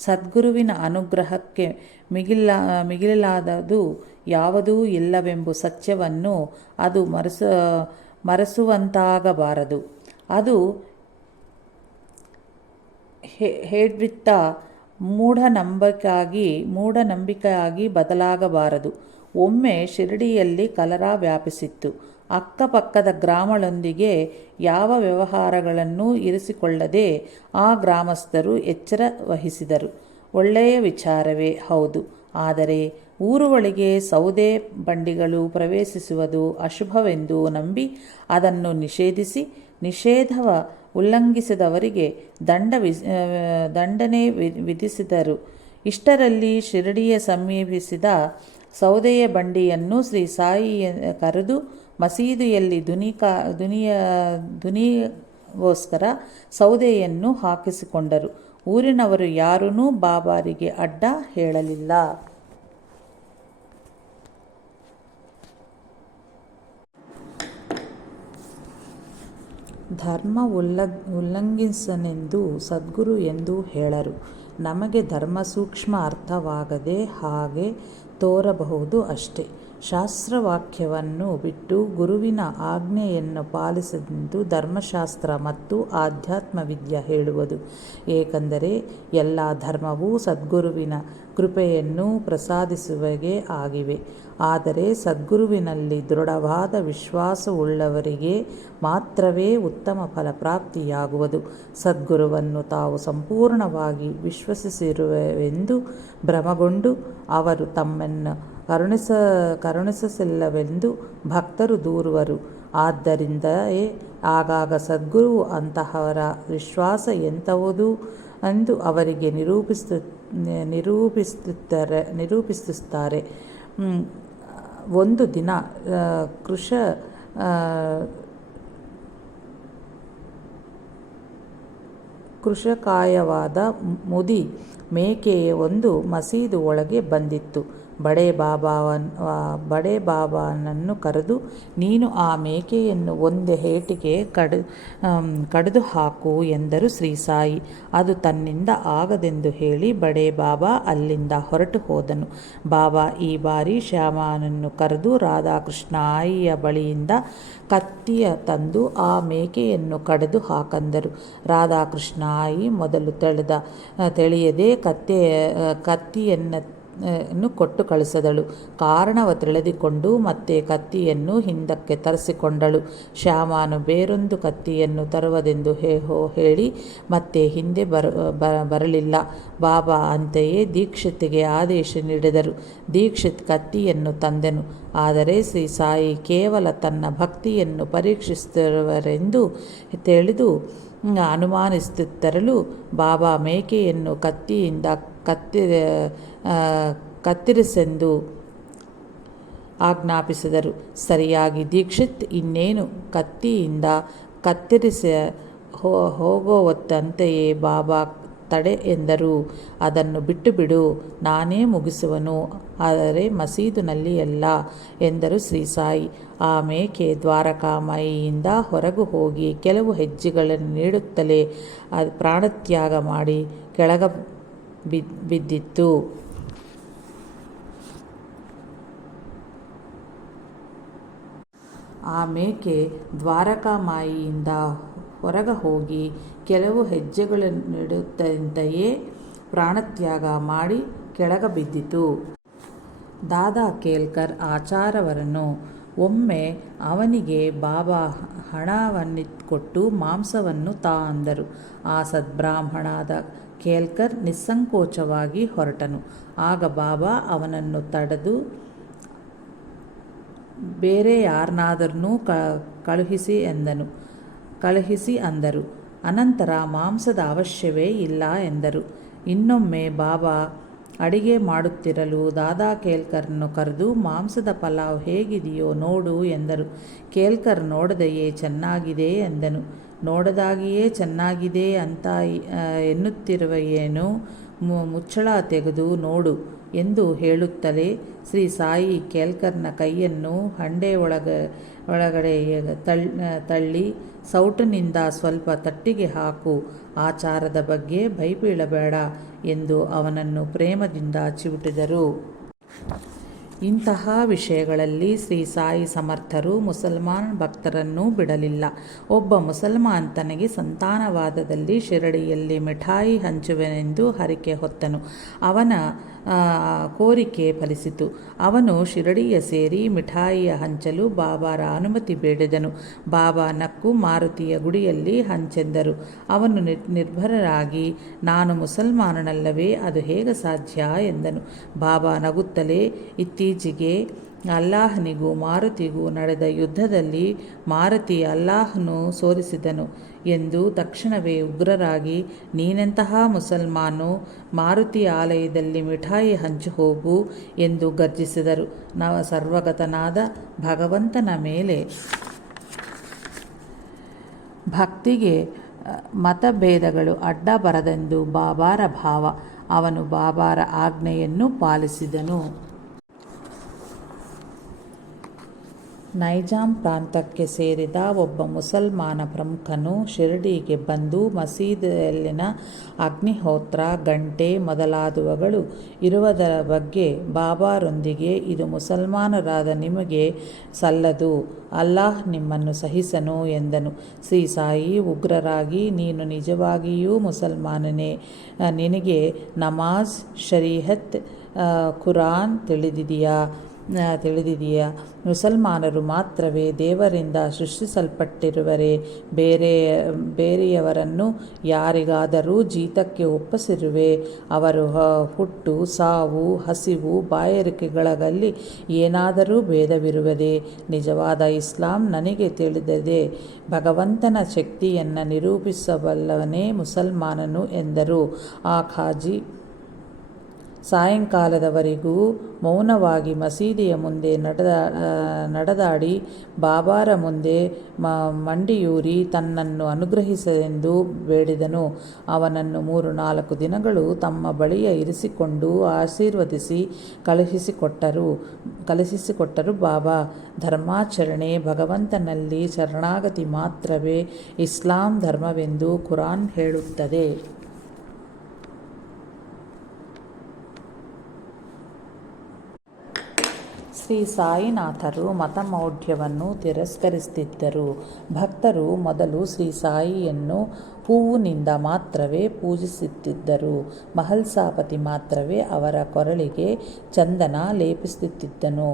ಸದ್ಗುರುವಿನ ಅನುಗ್ರಹಕ್ಕೆ ಮಿಗಿಲಾದದು ಯಾವುದೂ ಇಲ್ಲವೆಂಬ ಸತ್ಯವನ್ನು ಅದು ಮರೆಸುವಂತಾಗಬಾರದು. ಅದು ಹೇಳ್ಬಿಟ್ಟ ಮೂಢನಂಬಿಕೆಯಾಗಿ ಬದಲಾಗಬಾರದು. ಒಮ್ಮೆ ಶಿರಡಿಯಲ್ಲಿ ಕಲರ ವ್ಯಾಪಿಸಿತ್ತು. ಅಕ್ಕಪಕ್ಕದ ಗ್ರಾಮಗಳೊಂದಿಗೆ ಯಾವ ವ್ಯವಹಾರಗಳನ್ನು ಇರಿಸಿಕೊಳ್ಳದೆ ಆ ಗ್ರಾಮಸ್ಥರು ಎಚ್ಚರ ವಹಿಸಿದರು. ಒಳ್ಳೆಯ ವಿಚಾರವೇ ಹೌದು. ಆದರೆ ಊರುಗಳಿಗೆ ಸೌದೆ ಬಂಡಿಗಳು ಪ್ರವೇಶಿಸುವುದು ಅಶುಭವೆಂದು ನಂಬಿ ಅದನ್ನು ನಿಷೇಧಿಸಿ ನಿಷೇಧವ ಉಲ್ಲಂಘಿಸಿದವರಿಗೆ ದಂಡನೆ ವಿಧಿಸಿದರು. ಇಷ್ಟರಲ್ಲಿ ಶಿರಡಿಯ ಸಮೀಪಿಸಿದ ಸೌದೆಯ ಬಂಡಿಯನ್ನು ಶ್ರೀ ಸಾಯಿ ಕರೆದು ಮಸೀದಿಯಲ್ಲಿ ದುನಿಗೋಸ್ಕರ ಸೌದೆಯನ್ನು ಹಾಕಿಸಿಕೊಂಡರು. ಊರಿನವರು ಯಾರೂ ಬಾಬಾರಿಗೆ ಅಡ್ಡ ಹೇಳಲಿಲ್ಲ. ಧರ್ಮ ಉಲ್ಲಂಘಿಸನೆಂದು ಸದ್ಗುರು ಎಂದು ಹೇಳರು. ನಮಗೆ ಧರ್ಮ ಸೂಕ್ಷ್ಮ ಅರ್ಥವಾಗದೆ ಹಾಗೆ ತೋರಬಹುದು ಅಷ್ಟೇ. ಶಾಸ್ತ್ರವಾಕ್ಯವನ್ನು ಬಿಟ್ಟು ಗುರುವಿನ ಆಜ್ಞೆಯನ್ನು ಪಾಲಿಸೆಂದು ಧರ್ಮಶಾಸ್ತ್ರ ಮತ್ತು ಆಧ್ಯಾತ್ಮ ವಿದ್ಯೆ ಹೇಳುವುದು. ಏಕೆಂದರೆ ಎಲ್ಲ ಧರ್ಮವೂ ಸದ್ಗುರುವಿನ ಕೃಪೆಯನ್ನು ಪ್ರಸಾದಿಸುವವೇ ಆಗಿವೆ. ಆದರೆ ಸದ್ಗುರುವಿನಲ್ಲಿ ದೃಢವಾದ ವಿಶ್ವಾಸವುಳ್ಳವರಿಗೆ ಮಾತ್ರವೇ ಉತ್ತಮ ಫಲಪ್ರಾಪ್ತಿಯಾಗುವುದು. ಸದ್ಗುರುವನ್ನು ತಾವು ಸಂಪೂರ್ಣವಾಗಿ ವಿಶ್ವಸಿಸಿರುವೆವೆಂದು ಭ್ರಮಗೊಂಡು ಅವರು ತಮ್ಮನ್ನು ಕರುಣಿಸಲಿಲ್ಲವೆಂದು ಭಕ್ತರು ದೂರುವರು. ಆದ್ದರಿಂದಲೇ ಆಗಾಗ ಸದ್ಗುರು ಅಂತಹವರ ವಿಶ್ವಾಸ ಎಂಥವುದು ಎಂದು ಅವರಿಗೆ ನಿರೂಪಿಸುತ್ತಾರೆ. ಒಂದು ದಿನ ಕೃಶಕಾಯವಾದ ಮುದಿ ಮೇಕೆಯೇ ಒಂದು ಮಸೀದು ಒಳಗೆ ಬಂದಿತ್ತು. ಬಡೇ ಬಾಬಾನನ್ನು ಕರೆದು, ನೀನು ಆ ಮೇಕೆಯನ್ನು ಒಂದು ಏಟಿಗೆ ಕಡಿದು ಹಾಕು ಎಂದರು ಶ್ರೀ ಸಾಯಿ. ಅದು ತನ್ನಿಂದ ಆಗದೆಂದು ಹೇಳಿ ಬಡೇ ಬಾಬಾ ಅಲ್ಲಿಂದ ಹೊರಟು ಹೋದನು. ಬಾಬಾ ಈ ಬಾರಿ ಶ್ಯಾಮನನ್ನು ಕರೆದು ರಾಧಾಕೃಷ್ಣ ಆಯಿಯ ಬಳಿಯಿಂದ ಕತ್ತಿಯ ತಂದು ಆ ಮೇಕೆಯನ್ನು ಕಡಿದು ಹಾಕಂದರು. ರಾಧಾಕೃಷ್ಣ ಆಯಿ ಮೊದಲು ತಿಳಿಯದೆ ಕತ್ತಿಯನ್ನು ಕೊಟ್ಟು ಕಳಿಸಿದಳು. ಕಾರಣವ ತಿಳಿದುಕೊಂಡು ಮತ್ತೆ ಕತ್ತಿಯನ್ನು ಹಿಂದಕ್ಕೆ ತರಿಸಿಕೊಂಡಳು. ಶ್ಯಾಮನು ಬೇರೊಂದು ಕತ್ತಿಯನ್ನು ತರುವುದೆಂದು ಹೇಳಿ ಮತ್ತೆ ಹಿಂದೆ ಬರಲಿಲ್ಲ. ಬಾಬಾ ಅಂತೆಯೇ ದೀಕ್ಷಿತ್ಗೆ ಆದೇಶ ನೀಡಿದರು. ದೀಕ್ಷಿತ್ ಕತ್ತಿಯನ್ನು ತಂದೆನು. ಆದರೆ ಶ್ರೀ ಸಾಯಿ ಕೇವಲ ತನ್ನ ಭಕ್ತಿಯನ್ನು ಪರೀಕ್ಷಿಸುತ್ತಿರುವರೆಂದು ತಿಳಿದು ಅನುಮಾನಿಸುತ್ತಿರಲು ಬಾಬಾ ಮೇಕೆಯನ್ನು ಕತ್ತಿಯಿಂದ ಕತ್ತರಿಸೆಂದು ಆಜ್ಞಾಪಿಸಿದರು. ಸರಿಯಾಗಿ ದೀಕ್ಷಿತ್ ಇನ್ನೇನು ಕತ್ತಿಯಿಂದ ಕತ್ತರಿಸಿ ಹೋಗುವಂತೆಯೇ ಬಾಬಾ ತಡೆ ಎಂದರು. ಅದನ್ನು ಬಿಟ್ಟುಬಿಡು, ನಾನೇ ಮುಗಿಸುವನು, ಆದರೆ ಮಸೀದಿನಲ್ಲಿ ಅಲ್ಲ ಎಂದರು ಶ್ರೀ ಸಾಯಿ. ಆ ಮೇಕೆ ದ್ವಾರಕಾಮಾಯಿಯಿಂದ ಹೊರಗೆ ಹೋಗಿ ಕೆಲವು ಹೆಜ್ಜೆಗಳನ್ನು ನೀಡುತ್ತಲೇ ಪ್ರಾಣತ್ಯಾಗ ಮಾಡಿ ಕೆಳಗೆ ಬಿದ್ದಿತ್ತು. ಆ ಮೇಕೆ ದ್ವಾರಕಾಮಾಯಿಯಿಂದ ಹೊರಗೆ ಹೋಗಿ ಕೆಲವು ಹೆಜ್ಜೆಗಳನ್ನಿಡುತ್ತಂತೆಯೇ ಪ್ರಾಣತ್ಯಾಗ ಮಾಡಿ ಕೆಳಗೆ ಬಿದ್ದಿತು. ದಾದಾ ಕೇಲ್ಕರ್ ಆಚಾರ್ಯವರನ್ನು ಒಮ್ಮೆ ಅವನಿಗೆ ಬಾಬಾ ಹಣವನ್ನಿಕೊಟ್ಟು ಮಾಂಸವನ್ನು ತಾ ಅಂದರು. ಆ ಸದ್ಬ್ರಾಹ್ಮಣಾದ ಕೇಲ್ಕರ್ ನಿಸ್ಸಂಕೋಚವಾಗಿ ಹೊರಟನು. ಆಗ ಬಾಬಾ ಅವನನ್ನು ತಡೆದು ಬೇರೆ ಯಾರನ್ನಾದರೂ ಕಳುಹಿಸಿ ಅಂದರು. ಅನಂತರ ಮಾಂಸದ ಅವಶ್ಯವೇ ಇಲ್ಲ ಎಂದರು. ಇನ್ನೊಮ್ಮೆ ಬಾಬಾ ಅಡಿಗೆ ಮಾಡುತ್ತಿರಲು ದಾದಾ ಕೇಲ್ಕರನ್ನು ಕರೆದು ಮಾಂಸದ ಪಲಾವ್ ಹೇಗಿದೆಯೋ ನೋಡು ಎಂದರು. ಕೇಲ್ಕರ್ ನೋಡದೆಯೇ ಚೆನ್ನಾಗಿದೆ ಎಂದನು. ನೋಡದಾಗಿಯೇ ಚೆನ್ನಾಗಿದೆ ಅಂತ ಎನ್ನುತ್ತಿರುವೆಯೇನು, ಮುಚ್ಚಳ ತೆಗೆದು ನೋಡು ಎಂದು ಹೇಳುತ್ತಲೇ ಶ್ರೀ ಸಾಯಿ ಕೇಲ್ಕರ್ನ ಕೈಯನ್ನು ಹಂಡೆ ಒಳಗಡೆ ತಳ್ಳಿ ಸೌಟಿನಿಂದ ಸ್ವಲ್ಪ ತಟ್ಟಿಗೆ ಹಾಕು, ಆಚಾರದ ಬಗ್ಗೆ ಭಯಬೀಳಬೇಡ ಎಂದು ಅವನನ್ನು ಪ್ರೇಮದಿಂದ ಚಿವುಟಿದರು. ಇಂತಹ ವಿಷಯಗಳಲ್ಲಿ ಶ್ರೀ ಸಾಯಿ ಸಮರ್ಥರು ಮುಸಲ್ಮಾನ್ ಭಕ್ತರನ್ನೂ ಬಿಡಲಿಲ್ಲ. ಒಬ್ಬ ಮುಸಲ್ಮಾನ್ ತನಗೆ ಸಂತಾನವಾದದಲ್ಲಿ ಶಿರಡಿಯಲ್ಲಿ ಮಿಠಾಯಿ ಹಂಚುವೆನೆಂದು ಹರಕೆ ಹೊತ್ತನು. ಅವನ ಕೋರಿಕೆ ಫಲಿಸಿತು. ಅವನು ಶಿರಡಿಯ ಸೇರಿ ಮಿಠಾಯಿಯ ಹಂಚಲು ಬಾಬಾರ ಅನುಮತಿ ಬೇಡಿದನು. ಬಾಬಾ ನಕ್ಕು ಮಾರುತಿಯ ಗುಡಿಯಲ್ಲಿ ಹಂಚೆಂದರು. ಅವನು ನಿರ್ಭರನಾಗಿ, ನಾನು ಮುಸಲ್ಮಾನನಲ್ಲವೇ, ಅದು ಹೇಗೆ ಸಾಧ್ಯ ಎಂದನು. ಬಾಬಾ ನಗುತ್ತಲೇ, ಇತ್ತೀಚೆಗೆ ಅಲ್ಲಾಹನಿಗೂ ಮಾರುತಿಗೂ ನಡೆದ ಯುದ್ಧದಲ್ಲಿ ಮಾರುತಿ ಅಲ್ಲಾಹನು ಸೋಲಿಸಿದನು ಎಂದು ತಕ್ಷಣವೇ ಉಗ್ರರಾಗಿ, ನೀನೆಂತಹ ಮುಸಲ್ಮಾನು, ಮಾರುತಿ ಆಲಯದಲ್ಲಿ ಮಿಠಾಯಿ ಹಂಚು ಹೋಗು ಎಂದು ಗರ್ಜಿಸಿದರು. ಸರ್ವಗತನಾದ ಭಗವಂತನ ಮೇಲೆ ಭಕ್ತಿಗೆ ಮತಭೇದಗಳು ಅಡ್ಡ ಬರದೆಂದು ಬಾಬಾರ ಭಾವ. ಅವನು ಬಾಬಾರ ಆಜ್ಞೆಯನ್ನು ಪಾಲಿಸಿದನು. ನೈಜಾಂ ಪ್ರಾಂತಕ್ಕೆ ಸೇರಿದ ಒಬ್ಬ ಮುಸಲ್ಮಾನ ಪ್ರಮುಖನು ಶಿರಡಿಗೆ ಬಂದು ಮಸೀದಿಯಲ್ಲಿನ ಅಗ್ನಿಹೋತ್ರ, ಗಂಟೆ ಮೊದಲಾದವುಗಳು ಇರುವುದರ ಬಗ್ಗೆ ಬಾಬಾರೊಂದಿಗೆ, ಇದು ಮುಸಲ್ಮಾನರಾದ ನಿಮಗೆ ಸಲ್ಲದು, ಅಲ್ಲಾಹ್ ನಿಮ್ಮನ್ನು ಸಹಿಸನು ಎಂದನು. ಶ್ರೀ ಸಾಯಿ ಉಗ್ರರಾಗಿ, ನೀನು ನಿಜವಾಗಿಯೂ ಮುಸಲ್ಮಾನನೇ, ನಿನಗೆ ನಮಾಜ್, ಶರೀಹತ್, ಕುರಾನ್ ತಿಳಿದಿದೆಯಾ ತಿಳಿದಿದೆಯಾ? ಮುಸಲ್ಮಾನರು ಮಾತ್ರವೇ ದೇವರಿಂದ ಸೃಷ್ಟಿಸಲ್ಪಟ್ಟಿರುವರೆ ಬೇರೆಯವರನ್ನು ಯಾರಿಗಾದರೂ ಜೀತಕ್ಕೆ ಒಪ್ಪಿಸಿರುವೆ? ಅವರು ಹುಟ್ಟು, ಸಾವು, ಹಸಿವು, ಬಾಯಾರಿಕೆಗಳಲ್ಲಿ ಏನಾದರೂ ಭೇದವಿರುವುದೇ? ನಿಜವಾದ ಇಸ್ಲಾಂ ನನಗೆ ತಿಳಿದಿದೆ. ಭಗವಂತನ ಶಕ್ತಿಯನ್ನು ನಿರೂಪಿಸಬಲ್ಲವನೇ ಮುಸಲ್ಮಾನನು ಎಂದರು. ಆ ಖಾಜಿ ಸಾಯಂಕಾಲದವರೆಗೂ ಮೌನವಾಗಿ ಮಸೀದಿಯ ಮುಂದೆ ನಡೆದಾಡಿ ಬಾಬಾರ ಮುಂದೆ ಮಂಡಿಯೂರಿ ತನ್ನನ್ನು ಅನುಗ್ರಹಿಸೆಂದು ಬೇಡಿದನು. ಅವನನ್ನು 3-4 ದಿನಗಳು ತಮ್ಮ ಬಳಿಯ ಇರಿಸಿಕೊಂಡು ಆಶೀರ್ವದಿಸಿ ಕಳುಹಿಸಿಕೊಟ್ಟರು ಬಾಬಾ. ಧರ್ಮಾಚರಣೆ, ಭಗವಂತನಲ್ಲಿ ಶರಣಾಗತಿ ಮಾತ್ರವೇ ಇಸ್ಲಾಂ ಧರ್ಮವೆಂದು ಕುರಾನ್ ಹೇಳುತ್ತದೆ. ಶ್ರೀ ಸಾಯಿನಾಥರು ಮತಮೌಢ್ಯವನ್ನು ತಿರಸ್ಕರಿಸುತ್ತಿದ್ದರು. ಭಕ್ತರು ಮೊದಲು ಶ್ರೀ ಸಾಯಿಯನ್ನು ಹೂವಿನಿಂದ ಮಾತ್ರವೇ ಪೂಜಿಸುತ್ತಿದ್ದರು. ಮಹಲ್ಸಾಪತಿ ಮಾತ್ರವೇ ಅವರ ಕೊರಳಿಗೆ ಚಂದನ ಲೇಪಿಸುತ್ತಿದ್ದನು.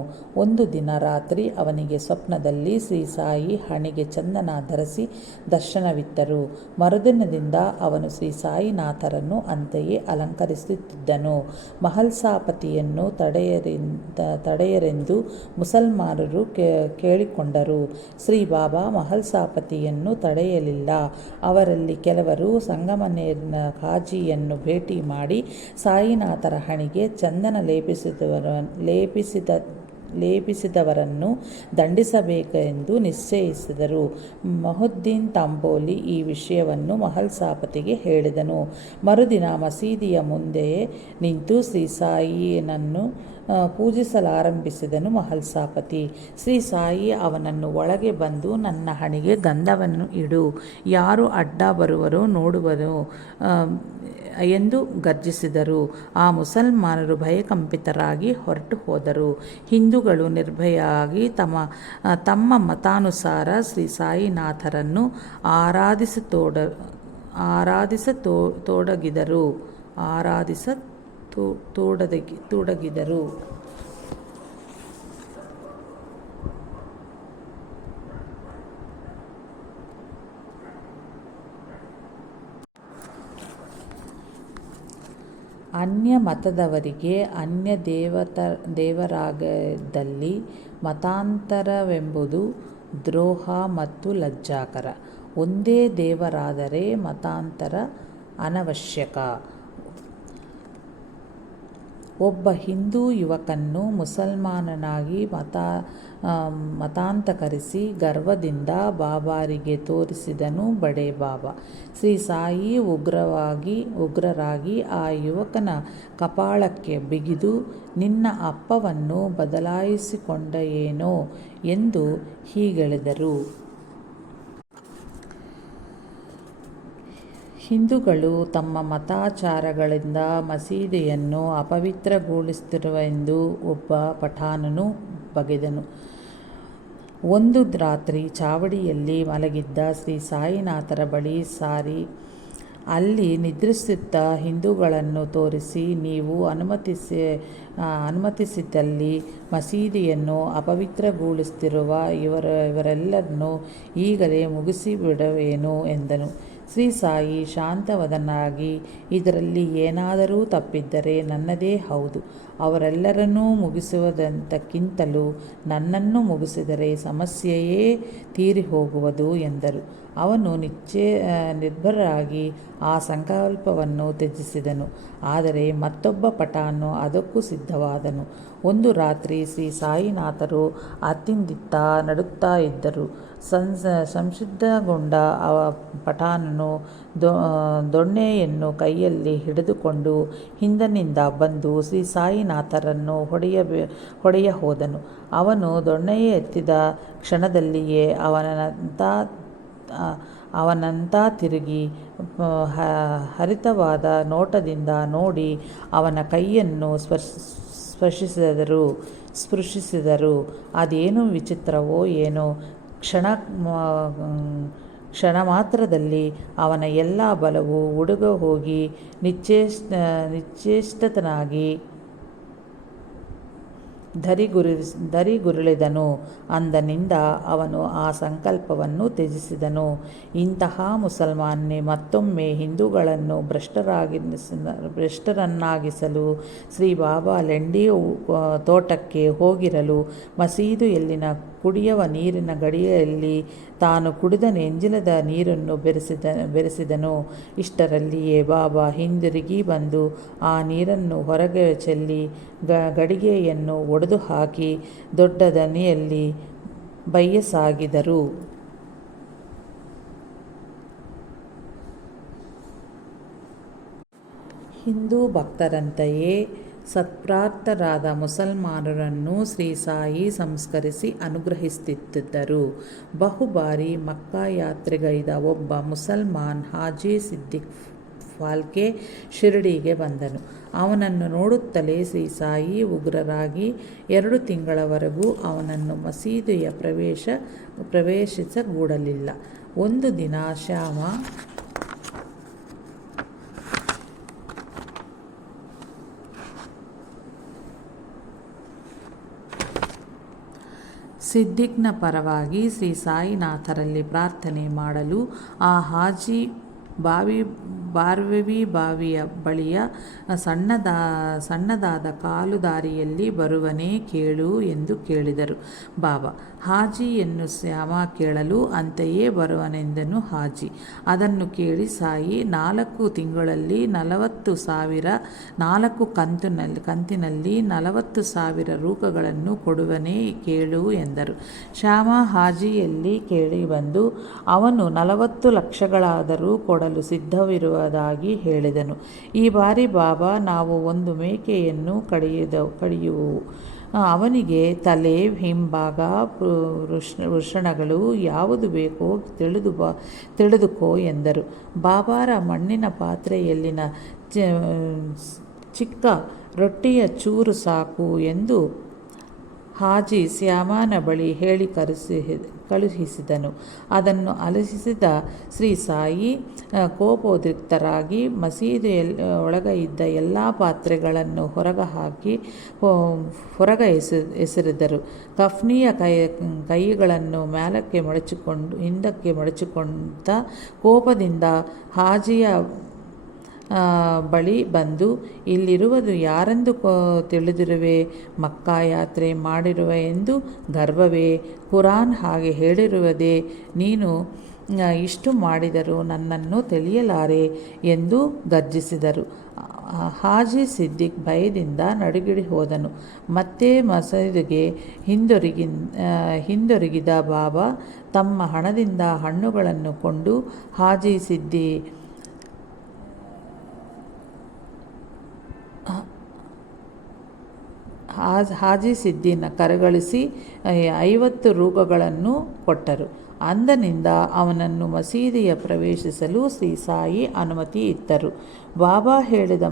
ಒಂದು ದಿನ ರಾತ್ರಿ ಅವನಿಗೆ ಸ್ವಪ್ನದಲ್ಲಿ ಶ್ರೀ ಸಾಯಿ ಹಣೆಗೆ ಚಂದನ ಧರಿಸಿ ದರ್ಶನವಿತ್ತರು. ಮರುದಿನದಿಂದ ಅವನು ಶ್ರೀ ಸಾಯಿನಾಥರನ್ನು ಅಂತೆಯೇ ಅಲಂಕರಿಸುತ್ತಿದ್ದನು. ಮಹಲ್ಸಾಪತಿಯನ್ನು ತಡೆಯರೆಂದು ಮುಸಲ್ಮಾನರು ಕೇಳಿಕೊಂಡರು. ಶ್ರೀ ಬಾಬಾ ಮಹಲ್ಸಾಪತಿಯನ್ನು ತಡೆಯಲಿಲ್ಲ. ಅವರಲ್ಲಿ ಕೆಲವರು ಸಂಗಮನೇರಿನ ಖಾಜಿಯನ್ನು ಭೇಟಿ ಮಾಡಿ ಸಾಯಿನಾಥರ ಹಣೆಗೆ ಚಂದನ ಲೇಪಿಸಿದವರನ್ನು ದಂಡಿಸಬೇಕೆಂದು ನಿಶ್ಚಯಿಸಿದರು. ಮಹುದ್ದೀನ್ ತಾಂಬೋಲಿ ಈ ವಿಷಯವನ್ನು ಮಹಲ್ಸಾಪತಿಗೆ ಹೇಳಿದನು. ಮರುದಿನ ಮಸೀದಿಯ ಮುಂದೆ ನಿಂತು ಶ್ರೀ ಸಾಯಿನನ್ನು ಪೂಜಿಸಲಾರಂಭಿಸಿದನು ಮಹಲ್ಸಾಪತಿ. ಶ್ರೀ ಸಾಯಿ ಅವನನ್ನು ಒಳಗೆ ಬಂದು, ನನ್ನ ಹಣೆಗೆ ಗಂಧವನ್ನು ಇಡು, ಯಾರು ಅಡ್ಡ ಬರುವರೋ ನೋಡುವನು ಎಂದು ಗರ್ಜಿಸಿದರು. ಆ ಮುಸಲ್ಮಾನರು ಭಯಕಂಪಿತರಾಗಿ ಹೊರಟು ಹೋದರು. ಹಿಂದೂಗಳು ನಿರ್ಭಯವಾಗಿ ತಮ್ಮ ಮತಾನುಸಾರ ಶ್ರೀ ಸಾಯಿನಾಥರನ್ನು ಆರಾಧಿಸತೊಡಗಿದರು. ಅನ್ಯ ಮತದವರಿಗೆ ಅನ್ಯ ದೇವರಾಗದಲ್ಲಿ ಮತಾಂತರವೆಂಬುದು ದ್ರೋಹ ಮತ್ತು ಲಜ್ಜಾಕರ. ಒಂದೇ ದೇವರಾದರೆ ಮತಾಂತರ ಅನವಶ್ಯಕ. ಒಬ್ಬ ಹಿಂದೂ ಯುವಕನ್ನು ಮುಸಲ್ಮಾನನಾಗಿ ಮತಾಂತರಿಸಿ ಗರ್ವದಿಂದ ಬಾಬಾರಿಗೆ ತೋರಿಸಿದನು ಬಡೇ ಬಾಬಾ. ಶ್ರೀ ಸಾಯಿ ಉಗ್ರರಾಗಿ ಆ ಯುವಕನ ಕಪಾಳಕ್ಕೆ ಬಿಗಿದು, ನಿನ್ನ ಅಪ್ಪವನ್ನು ಬದಲಾಯಿಸಿಕೊಂಡೆಯೇನೋ ಎಂದು ಹೀಗೆಳೆದರು. ಹಿಂದೂಗಳು ತಮ್ಮ ಮತಾಚಾರಗಳಿಂದ ಮಸೀದಿಯನ್ನು ಅಪವಿತ್ರಗೊಳಿಸುತ್ತಿರುವೆಂದು ಒಬ್ಬ ಪಠಾಣನು ಬಗೆದನು. ಒಂದು ರಾತ್ರಿ ಚಾವಡಿಯಲ್ಲಿ ಮಲಗಿದ್ದ ಶ್ರೀ ಸಾಯಿನಾಥರ ಬಳಿ ಸಾರಿ ಅಲ್ಲಿ ನಿದ್ರಿಸುತ್ತಾ ಹಿಂದೂಗಳನ್ನು ತೋರಿಸಿ, ನೀವು ಅನುಮತಿಸಿದಲ್ಲಿ ಮಸೀದಿಯನ್ನು ಅಪವಿತ್ರಗೊಳಿಸುತ್ತಿರುವ ಇವರೆಲ್ಲರನ್ನೂ ಈಗಲೇ ಮುಗಿಸಿಬಿಡುವೆನು ಎಂದನು. ಶ್ರೀ ಸಾಯಿ ಶಾಂತವದನಾಗಿ, ಇದರಲ್ಲಿ ಏನಾದರೂ ತಪ್ಪಿದ್ದರೆ ನನ್ನದೇ ಹೌದು. ಅವರೆಲ್ಲರನ್ನೂ ಮುಗಿಸುವುದಕ್ಕಿಂತಲೂ ನನ್ನನ್ನು ಮುಗಿಸಿದರೆ ಸಮಸ್ಯೆಯೇ ತೀರಿಹೋಗುವುದು ಎಂದರು. ಅವನು ನಿರ್ಭರರಾಗಿ ಆ ಸಂಕಲ್ಪವನ್ನು ತ್ಯಜಿಸಿದನು. ಆದರೆ ಮತ್ತೊಬ್ಬ ಪಠಾಣ ಅದಕ್ಕೂ ಸಿದ್ಧವಾದನು. ಒಂದು ರಾತ್ರಿ ಶ್ರೀ ಸಾಯಿನಾಥರು ಅತ್ತಿತ್ತ ನಡುತ್ತಾ ಇದ್ದರು. ಸಂಶುದ್ಧಗೊಂಡ ಆ ಪಠಾಣನು ದೊಣ್ಣೆಯನ್ನು ಕೈಯಲ್ಲಿ ಹಿಡಿದುಕೊಂಡು ಹಿಂದಿನಿಂದ ಬಂದು ಶ್ರೀ ಸಾಯಿನಾಥರನ್ನು ಹೊಡೆಯ ಹೋದನು. ಅವನು ದೊಣ್ಣೆಯ ಎತ್ತಿದ ಕ್ಷಣದಲ್ಲಿಯೇ ಅವನತ್ತ ತಿರುಗಿ ಹರಿತವಾದ ನೋಟದಿಂದ ನೋಡಿ ಅವನ ಕೈಯನ್ನು ಸ್ಪೃಶಿಸಿದರು. ಅದೇನು ವಿಚಿತ್ರವೋ ಏನೋ, ಕ್ಷಣ ಮಾತ್ರದಲ್ಲಿ ಅವನ ಎಲ್ಲ ಬಲವೂ ಉಡುಗೋಗಿ ನಿಶ್ಚೇಷ್ಟನಾಗಿ ಧರಿಗುರುಳಿದನು. ಅಂದಿನಿಂದ ಅವನು ಆ ಸಂಕಲ್ಪವನ್ನು ತ್ಯಜಿಸಿದನು. ಇಂತಹ ಮುಸಲ್ಮಾನನೇ ಮತ್ತೊಮ್ಮೆ ಹಿಂದೂಗಳನ್ನು ಭ್ರಷ್ಟರನ್ನಾಗಿಸಲು ಶ್ರೀ ಬಾಬಾ ಲೆಂಡಿ ತೋಟಕ್ಕೆ ಹೋಗಿರಲು ಮಸೀದಿಯಲ್ಲಿನ ಕುಡಿಯುವ ನೀರಿನ ಗಡಿಯಲ್ಲಿ ತಾನು ಕುಡಿದ ಎಂಜಿಲದ ನೀರನ್ನು ಬೆರೆಸಿದನು. ಇಷ್ಟರಲ್ಲಿಯೇ ಬಾಬಾ ಹಿಂದಿರುಗಿ ಬಂದು ಆ ನೀರನ್ನು ಹೊರಗೆ ಚೆಲ್ಲಿ ಗಡಿಗೆಯನ್ನು ಒಡೆದು ಹಾಕಿ ದೊಡ್ಡ ದನಿಯಲ್ಲಿ ಬಯ್ಯಸಾಗಿದರು. ಹಿಂದೂ ಭಕ್ತರಂತೆಯೇ ಸತ್ಪ್ರಾಪ್ತರಾದ ಮುಸಲ್ಮಾನರನ್ನು ಶ್ರೀ ಸಾಯಿ ಸಂಸ್ಕರಿಸಿ ಅನುಗ್ರಹಿಸುತ್ತಿದ್ದರು. ಬಹುಬಾರಿ ಮಕ್ಕಾ ಯಾತ್ರೆಗೈದ ಒಬ್ಬ ಮುಸಲ್ಮಾನ್ ಹಾಜಿ ಸಿದ್ದಿಕ್ ಫಾಲ್ಕೆ ಶಿರಡಿಗೆ ಬಂದನು. ಅವನನ್ನು ನೋಡುತ್ತಲೇ ಶ್ರೀ ಸಾಯಿ ಉಗ್ರರಾಗಿ 2 ತಿಂಗಳವರೆಗೂ ಅವನನ್ನು ಮಸೀದಿಯ ಪ್ರವೇಶಿಸಗೂಡಲಿಲ್ಲ. ಒಂದು ದಿನ ಶ್ಯಾಮ ಸಿದ್ದಿಕ್ನ ಪರವಾಗಿ ಶ್ರೀ ಸಾಯಿನಾಥರಲ್ಲಿ ಪ್ರಾರ್ಥನೆ ಮಾಡಲು ಆ ಹಾಜಿ ಬಾರ್ವೆವಿ ಬಾವಿಯ ಬಳಿಯ ಸಣ್ಣದಾದ ಕಾಲುದಾರಿಯಲ್ಲಿ ಬರುವನೇ ಕೇಳು ಎಂದು ಕೇಳಿದರು ಬಾಬಾ. ಹಾಜಿಯನ್ನು ಶ್ಯಾಮ ಕೇಳಲು ಅಂತೆಯೇ ಬರುವನೆಂದನು ಹಾಜಿ. ಅದನ್ನು ಕೇಳಿ ಸಾಯಿ 4 ತಿಂಗಳಲ್ಲಿ 40,000 4 ಕಂತಿನಲ್ಲಿ 40,000 ರೂಪಾಯಿಗಳನ್ನು ಕೊಡುವನೇ ಕೇಳು ಎಂದರು. ಶ್ಯಾಮ ಹಾಜಿಯಲ್ಲಿ ಕೇಳಿ ಬಂದು ಅವನು 40 ಲಕ್ಷಗಳಾದರೂ ಕೊಡಲು ಸಿದ್ಧವಿರುವುದಾಗಿ ಹೇಳಿದನು. ಈ ಬಾರಿ ಬಾಬಾ ನಾವು ಒಂದು ಮೇಕೆಯನ್ನು ಕಡಿಯುವು. ಅವನಿಗೆ ತಲೆ, ಹಿಂಭಾಗ, ವೃಷಣಗಳು ಯಾವುದು ಬೇಕೋ ತಿಳಿದುಕೋ ಎಂದರು. ಬಾಬಾರ ಮಣ್ಣಿನ ಪಾತ್ರೆಯಲ್ಲಿನ ಚಿಕ್ಕ ರೊಟ್ಟಿಯ ಚೂರು ಸಾಕು ಎಂದು ಹಾಜಿ ಶ್ಯಾಮನ ಬಳಿ ಹೇಳಿ ಕಳುಹಿಸಿದನು. ಅದನ್ನು ಆಲಿಸಿದ ಶ್ರೀ ಸಾಯಿ ಕೋಪೋದ್ರಿಕ್ತರಾಗಿ ಮಸೀದಿಯ ಒಳಗೆ ಇದ್ದ ಎಲ್ಲ ಪಾತ್ರೆಗಳನ್ನು ಹೊರಗೆ ಎಸೆದರು. ಕಫ್ನಿಯ ಕೈಗಳನ್ನು ಮೇಲಕ್ಕೆ ಹಿಂದಕ್ಕೆ ಮಡಚಿಕೊಂಡ ಕೋಪದಿಂದ ಹಾಜಿಯ ಬಳಿ ಬಂದು, ಇಲ್ಲಿರುವುದು ಯಾರೆಂದು ತಿಳಿದಿರುವೆ? ಮಕ್ಕಾ ಯಾತ್ರೆ ಮಾಡಿರುವೆ ಎಂದು ಗರ್ವವೇ? ಕುರಾನ್ ಹಾಗೆ ಹೇಳಿರುವುದೇ? ನೀನು ಇಷ್ಟು ಮಾಡಿದರೂ ನನ್ನನ್ನು ತಿಳಿಯಲಾರೆ ಎಂದು ಗರ್ಜಿಸಿದರು. ಹಾಜಿ ಸಿದ್ದಿಕ್ ಭಯದಿಂದ ನಡುಗಿಡಿ ಹೋದನು. ಮತ್ತೆ ಮಸೀದಿಗೆ ಹಿಂದಿರುಗಿದ ಬಾಬಾ ತಮ್ಮ ಹಣದಿಂದ ಹಣ್ಣುಗಳನ್ನು ಕೊಂಡು ಹಾಜಿ ಸಿದ್ದಿನ ಕರೆಗಳಿಸಿ 50 ರೂಪಾಯಿಗಳನ್ನು ಕೊಟ್ಟರು. ಅಂದಿನಿಂದ ಅವನನ್ನು ಮಸೀದಿಯ ಪ್ರವೇಶಿಸಲು ಶ್ರೀ ಸಾಯಿ ಅನುಮತಿ ಇತ್ತರು. ಬಾಬಾ ಹೇಳಿದ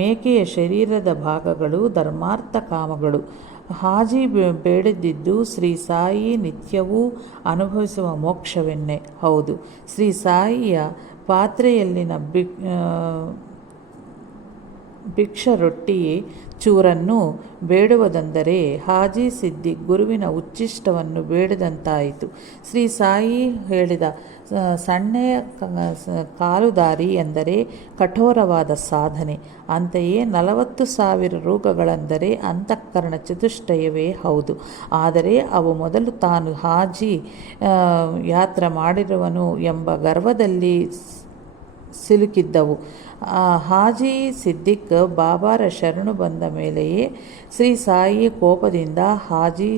ಮೇಕೆಯ ಶರೀರದ ಭಾಗಗಳು ಧರ್ಮಾರ್ಥ ಕಾಮಗಳು. ಹಾಜಿ ಬೇಡದಿದ್ದು ಶ್ರೀ ಸಾಯಿ ನಿತ್ಯವೂ ಅನುಭವಿಸುವ ಮೋಕ್ಷವನ್ನೇ. ಹೌದು, ಶ್ರೀ ಸಾಯಿಯ ಪಾತ್ರೆಯಲ್ಲಿನ ಭಿಕ್ಷ ರೊಟ್ಟಿ ಚೂರನ್ನು ಬೇಡುವುದೆಂದರೆ ಹಾಜಿ ಸಿದ್ದಿಕ್ ಗುರುವಿನ ಉಚ್ಚಿಷ್ಟವನ್ನು ಬೇಡದಂತಾಯಿತು. ಶ್ರೀ ಸಾಯಿ ಹೇಳಿದ ಸಣ್ಣೆಯ ಕಾಲುದಾರಿ ಎಂದರೆ ಕಠೋರವಾದ ಸಾಧನೆ. ಅಂತೆಯೇ 40,000 ರೂಪಾಯಿಗಳೆಂದರೆ ಅಂತಃಕರಣ ಚತುಷ್ಟಯವೇ ಹೌದು. ಆದರೆ ಅವು ಮೊದಲು ತಾನು ಹಾಜಿ ಯಾತ್ರೆ ಮಾಡಿರುವನು ಎಂಬ ಗರ್ವದಲ್ಲಿ ಸಿಲುಕಿದ್ದವು. ಹಾಜಿ ಸಿದ್ದಿಕ್ ಬಾಬಾರ ಶರಣು ಬಂದ ಮೇಲೆಯೇ ಶ್ರೀ ಸಾಯಿ ಕೋಪದಿಂದ ಹಾಜಿ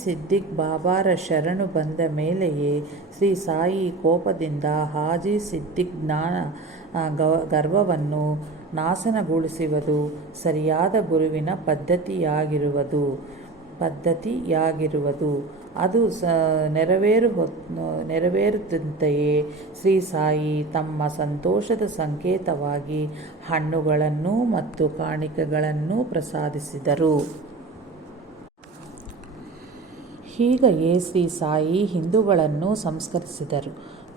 ಸಿದ್ದಿಕ್ ಬಾಬಾರ ಶರಣು ಬಂದ ಮೇಲೆಯೇ ಶ್ರೀ ಸಾಯಿ ಕೋಪದಿಂದ ಹಾಜಿ ಸಿದ್ದಿಕ್ ಗರ್ವವನ್ನು ನಾಶನಗೊಳಿಸುವುದು ಸರಿಯಾದ ಗುರುವಿನ ಪದ್ಧತಿಯಾಗಿರುವುದು. ಪದ್ಧತಿಯಾಗಿರುವುದು. ಅದು ನೆರವೇರುತ್ತಂತೆಯೇ ಶ್ರೀ ಸಾಯಿ ತಮ್ಮ ಸಂತೋಷದ ಸಂಕೇತವಾಗಿ ಹಣ್ಣುಗಳನ್ನು ಮತ್ತು ಕಾಣಿಕೆಗಳನ್ನು ಪ್ರಸಾದಿಸಿದರು. ಹೀಗೆಯೇ ಶ್ರೀ ಸಾಯಿ ಹಿಂದೂಗಳನ್ನು ಸಂಸ್ಕರಿಸಿದರು.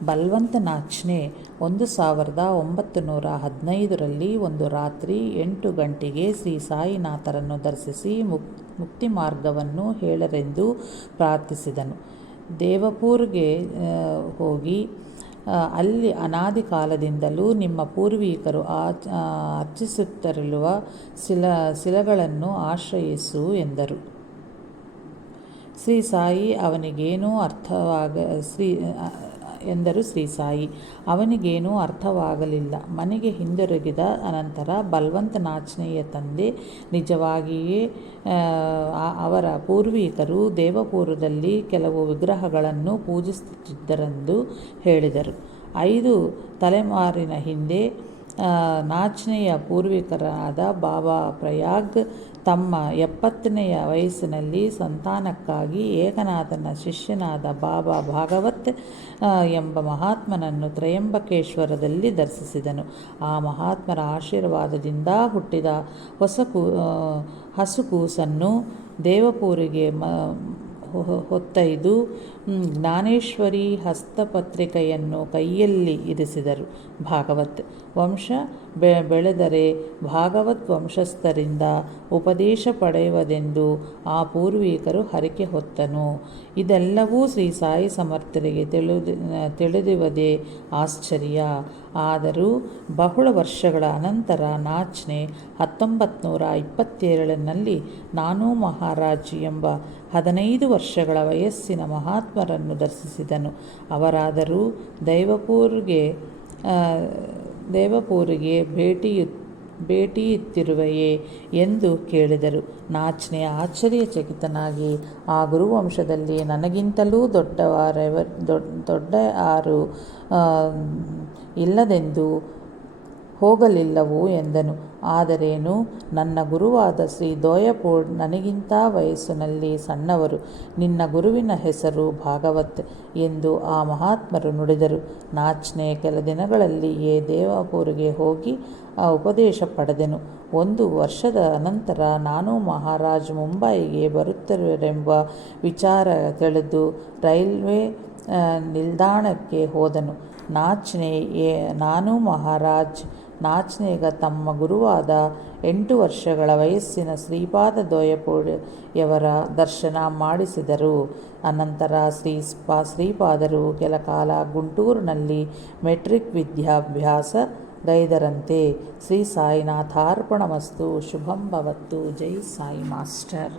ಬಲ್ವಂತ್ ನಾಚ್ನೆ 1915ರಲ್ಲಿ ಒಂದು ರಾತ್ರಿ 8 ಗಂಟೆಗೆ ಶ್ರೀ ಸಾಯಿನಾಥರನ್ನು ದರ್ಶಿಸಿ ಮುಕ್ತಿ ಮಾರ್ಗವನ್ನು ಹೇಳರೆಂದು ಪ್ರಾರ್ಥಿಸಿದನು. ದೇವಪುರ್ಗೆ ಹೋಗಿ ಅಲ್ಲಿ ಅನಾದಿ ಕಾಲದಿಂದಲೂ ನಿಮ್ಮ ಪೂರ್ವಿಕರು ಅರ್ಚಿಸುತ್ತಿರುವ ಶಿಲೆಗಳನ್ನು ಆಶ್ರಯಿಸು ಎಂದರು. ಶ್ರೀ ಸಾಯಿ ಅವನಿಗೇನೂ ಅರ್ಥವಾಗಲಿಲ್ಲ. ಮನೆಗೆ ಹಿಂದಿರುಗಿದ ಅನಂತರ ಬಲ್ವಂತ್ ನಾಚ್ನೆಯ ತಂದೆ ನಿಜವಾಗಿಯೇ ಅವರ ಪೂರ್ವಿಕರು ದೇವಪುರದಲ್ಲಿ ಕೆಲವು ವಿಗ್ರಹಗಳನ್ನು ಪೂಜಿಸುತ್ತಿದ್ದರೆಂದು ಹೇಳಿದರು. 5 ತಲೆಮಾರಿನ ಹಿಂದೆ ನಾಚ್ನೆಯ ಪೂರ್ವಿಕರಾದ ಬಾಬಾ ಪ್ರಯಾಗ್ ತಮ್ಮ 70ನೆಯ ವಯಸ್ಸಿನಲ್ಲಿ ಸಂತಾನಕ್ಕಾಗಿ ಏಕನಾಥನ ಶಿಷ್ಯನಾದ ಬಾಬಾ ಭಾಗವತ್ ಎಂಬ ಮಹಾತ್ಮನನ್ನು ತ್ರಯಂಬಕೇಶ್ವರದಲ್ಲಿ ದರ್ಶಿಸಿದನು. ಆ ಮಹಾತ್ಮರ ಆಶೀರ್ವಾದದಿಂದ ಹುಟ್ಟಿದ ಹಸುಕೂಸನ್ನು ದೇವಪುರಿಗೆ ಹೊತ್ತೊಯ್ದು ಜ್ಞಾನೇಶ್ವರಿ ಹಸ್ತಪತ್ರಿಕೆಯನ್ನು ಕೈಯಲ್ಲಿ ಇರಿಸಿದರು. ಭಾಗವತ್ ವಂಶ ಬೆಳೆದರೆ ಭಾಗವತ್ ವಂಶಸ್ಥರಿಂದ ಉಪದೇಶ ಪಡೆಯುವುದೆಂದು ಆ ಪೂರ್ವಿಕರು ಹರಕೆ ಹೊತ್ತನು. ಇದೆಲ್ಲವೂ ಶ್ರೀ ಸಾಯಿ ಸಮರ್ಥರಿಗೆ ತಿಳಿದಿರುವುದೇ ಆಶ್ಚರ್ಯ. ಆದರೂ ಬಹಳ ವರ್ಷಗಳ ಅನಂತರ ನಾಚ್ನೆ 1927ರಲ್ಲಿ ನಾನೂ ಮಹಾರಾಜ್ ಎಂಬ 15 ವರ್ಷಗಳ ವಯಸ್ಸಿನ ಮಹಾತ್ಮರನ್ನು ದರ್ಶಿಸಿದನು. ಅವರಾದರೂ ದೇವಪುರಿಗೆ ಭೇಟಿಯಿತ್ತಿರುವೆಯೇ ಎಂದು ಕೇಳಿದರು. ನಾಚ್ನೆ ಆಶ್ಚರ್ಯಚಕಿತನಾಗಿ, ಆ ಗುರುವಂಶದಲ್ಲಿ ನನಗಿಂತಲೂ ದೊಡ್ಡಯಾರೂ ಇಲ್ಲದೆಂದು ಹೋಗಲಿಲ್ಲವೋ ಎಂದನು. ಆದರೇನು, ನನ್ನ ಗುರುವಾದ ಶ್ರೀ ದೋಯಪುರ್ ನನಗಿಂತ ವಯಸ್ಸಿನಲ್ಲಿ ಸಣ್ಣವರು. ನಿನ್ನ ಗುರುವಿನ ಹೆಸರು ಭಾಗವತ್ ಎಂದು ಆ ಮಹಾತ್ಮರು ನುಡಿದರು. ನಾಚ್ನೆ ಕೆಲ ದಿನಗಳಲ್ಲಿಯೇ ದೇವಪುರಿಗೆ ಹೋಗಿ ಉಪದೇಶ ಪಡೆದನು. 1 ವರ್ಷದ ಅನಂತರ ನಾನೂ ಮಹಾರಾಜ್ ಮುಂಬಯಿಗೆ ಬರುತ್ತಿರುವರೆಂಬ ವಿಚಾರ ತಿಳಿದು ರೈಲ್ವೆ ನಿಲ್ದಾಣಕ್ಕೆ ಹೋದನು. ನಾನೂ ಮಹಾರಾಜ್ ನಾಚ್ನೆಗೆ ತಮ್ಮ ಗುರುವಾದ 8 ವರ್ಷಗಳ ವಯಸ್ಸಿನ ಶ್ರೀಪಾದ ದೋಯಪುರ್ ಯವರ ದರ್ಶನ ಮಾಡಿಸಿದರು. ಅನಂತರ ಶ್ರೀಪಾದರು ಕೆಲ ಕಾಲ ಗುಂಟೂರಿನಲ್ಲಿ ಮೆಟ್ರಿಕ್ ವಿದ್ಯಾಭ್ಯಾಸ ಗೈದರಂತೆ. ಶ್ರೀ ಸಾಯಿನಾಥಾರ್ಪಣಮಸ್ತು. ಶುಭಂ ಭವತ್ತು. ಜೈ ಸಾಯಿ ಮಾಸ್ಟರ್.